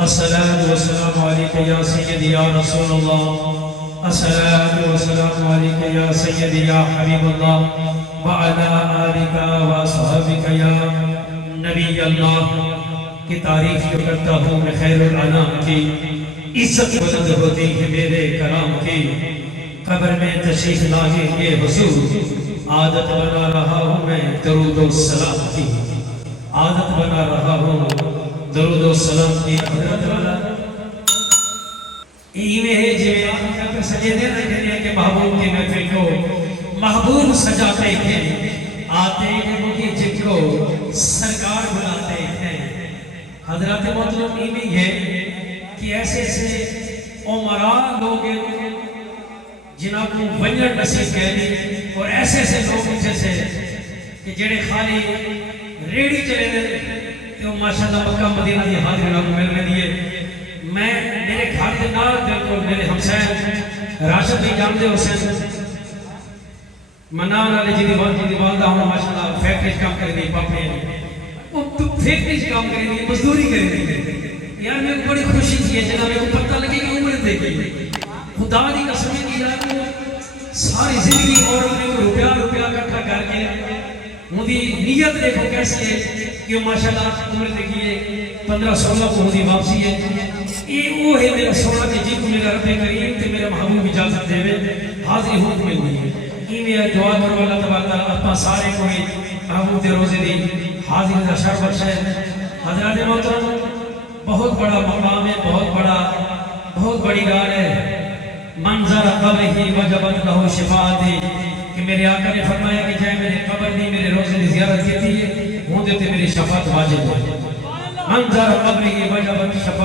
الصلاة والسلام عليك يا سيدي يا رسول الله، الصلاة والسلام عليك يا سيدي يا حبيب الله، وعلى آلك وصحبك يا نبی اللہ کی تعریف جو کرتا ہوں میں خیر الانام کی، عزت بلند ہوتی ہے میرے کرام کی، قبر میں تشریف لائیں گے حضور، عادت بنا رہا ہوں میں درود و سلام کی، عادت بنا رہا ہوں درود و سلام کی۔ حضرت والا ایویں ہے جو آپ کا سجدے نہ کریں کہ محبوب کی محفل کو محبوب سجاتے ہیں، آتے ہیں مجھے جن کو سرکار بلاتے ہیں۔ حضرات محترم ایویں ہے کہ ایسے ایسے عمراء لوگ جنہاں کو ونجر نصیب کہنے، اور ایسے ایسے لوگ جیسے کہ جڑے خالی ریڑی چلے دے تو ماشاءاللہ مکہ مدینہ دی حاضر نام مل میں دیئے۔ میں میرے گھر دے نال بالکل میرے ہمسائے راشد بھی جان دے حسین منان علی جی دی والدہ ہوں ماشاءاللہ فیکٹری کام کر دی پاپے ہیں، وہ فیکٹری کام کر دی مزدوری کر دی۔ یار میں بڑی خوشی تھی ہے جناب میں کو پتہ لگے کہ عمر دے گی خدا دی قسمیں کی جائے کو ساری زندگی اور اپنے کو روپیہ اکٹھا کر کے مودی نیت دیکھو کیسی ہے کہ ماشاءاللہ عمر دے گی 15-16 کو مودی واپسی ہے۔ یہ وہ ہے میرا سونا کہ جی کو میرا رب کریم تے میرا محبوب اجازت دے حاضری حکم میں ہوئی ہے۔ یہ میرا دعا کرو اللہ تبارک اپنا سارے کوئی محبوب دے روزے دی حاضری دا شرف بخشے۔ حضرات محترم بہت بڑا مقام ہے، بہت بڑی گار ہے۔ منظر قبر ہی وجبت لہو شفاعت ہے کہ میرے آقا نے فرمایا کہ جائے میرے قبر نہیں میرے روزے دی زیارت کی تھی ہوں دیتے میری شفاعت واجب ہے۔ منظر قبر ہی وجبت شفاعت